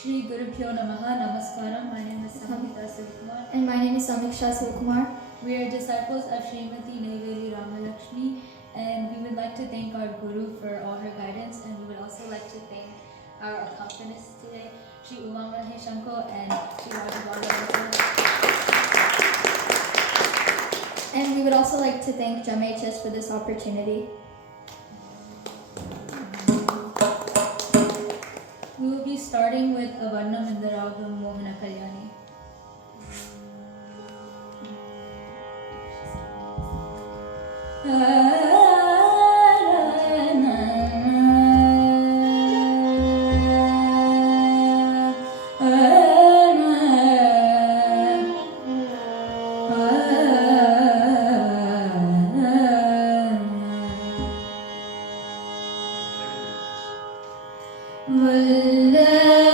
Shri Gurubhyo Namaha Namaskaram. My name is Samhita Sivakumar. And my name is Samiksha Sivakumar. We are disciples of Srimati Neyveli Ramalakshmi, and we would like to thank our Guru for all her guidance, and we would also like to thank our accompanists today, Shri Uma Maheshanko and Shri Rajabala. And we would also like to thank JAMHS for this opportunity. We will be starting with Avarnam in the Ragam Mohana Kalyani. Mulla